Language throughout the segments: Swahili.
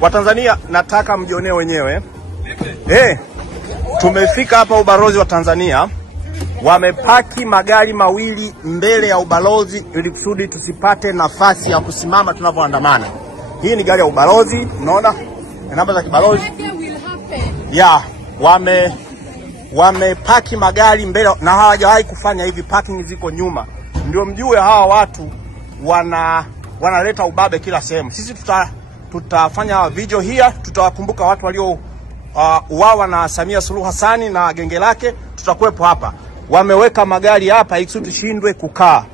Watanzania, nataka mjionee wenyewe. Tumefika hapa ubalozi wa Tanzania. Wamepaki magari mawili mbele ya ubalozi ili kusudi tusipate nafasi ya kusimama tunapoandamana. Hii ni gari ya ubalozi, unaona? Namba za kibalozi. Wamepaki magari mbele na hawajawahi kufanya hivi, parking ziko nyuma. Ndio mjue hawa watu wanaleta ubabe kila sehemu. Sisi tutafanya video hii, tutawakumbuka watu walio uawa na Samia Suluhu Hassan na genge lake. Tutakuwepo hapa. Wameweka magari hapa ili tushindwe kukaa.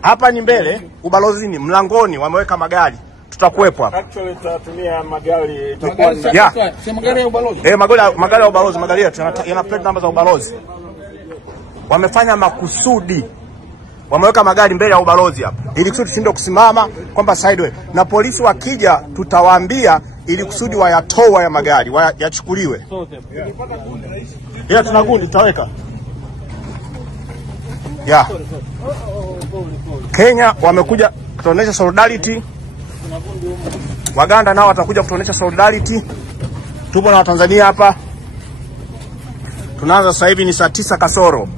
Hapa ni mbele, ubalozini, mlangoni wameweka magari. Tutakuwepo hapa. Actually tutatumia magari magari ya ubalozi. Magari ya ubalozi, magari yetu yana plate namba za ubalozi. Wamefanya makusudi. Wameweka magari mbele ya ubalozi hapa ili kusudi tushindwe kusimama kwamba sideway. Na polisi wakija tutawaambia ili kusudi wayatoa ya magari, yachukuliwe. Tuna gundi tutaweka. Kenya wamekuja kutuonesha solidarity. Waganda nao watakuja kutuonesha solidarity. Tupo na Watanzania hapa. Tunaanza sasa hivi, ni saa 9 kasoro.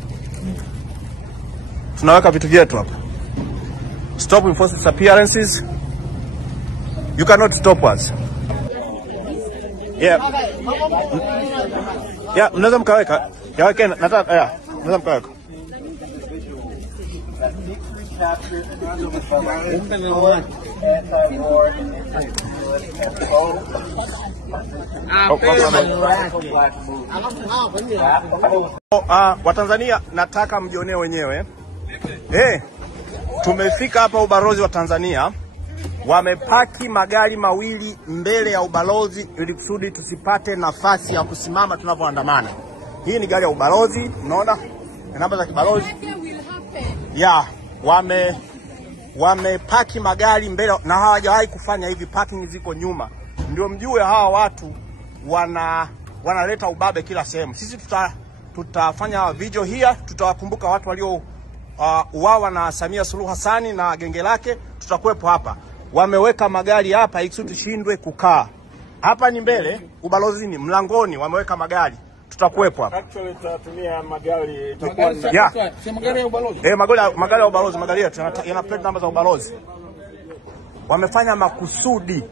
Tunaweka vitu vyetu hapa. Stop enforced disappearances. You cannot stop us. Mnaweza mkaweka. Mnaweza mkaweka. Watanzania, nataka mjionee wenyewe. Tumefika hapa ubalozi wa Tanzania. Wamepaki magari mawili mbele ya ubalozi ili kusudi tusipate nafasi ya kusimama tunapoandamana. Hii ni gari ya ubalozi, unaona? Namba za kibalozi. Wamepaki magari mbele na hawajawahi kufanya hivi, parking ziko nyuma. Ndio mjue hawa watu wanaleta ubabe kila sehemu. Sisi tutafanya video hii, tutawakumbuka watu walio uawa na Samia Suluhu Hassan na genge lake. Tutakuwepo hapa. Wameweka magari hapa ili tushindwe kukaa. Hapa ni mbele, ubalozini, mlangoni wameweka magari. Tutakuwepo hapa. Actually tutatumia magari magari ya ubalozi. Magari ya ubalozi, magari yetu yana plate namba za ubalozi. Wamefanya makusudi.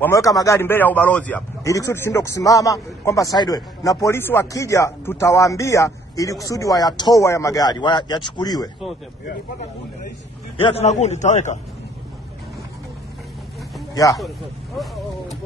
Wameweka magari mbele ya ubalozi hapa ili kusudi tushindwe kusimama kwamba sideway. Na polisi wakija tutawaambia ili kusudi wayatoa ya magari, yachukuliwe. Tuna gundi tutaweka.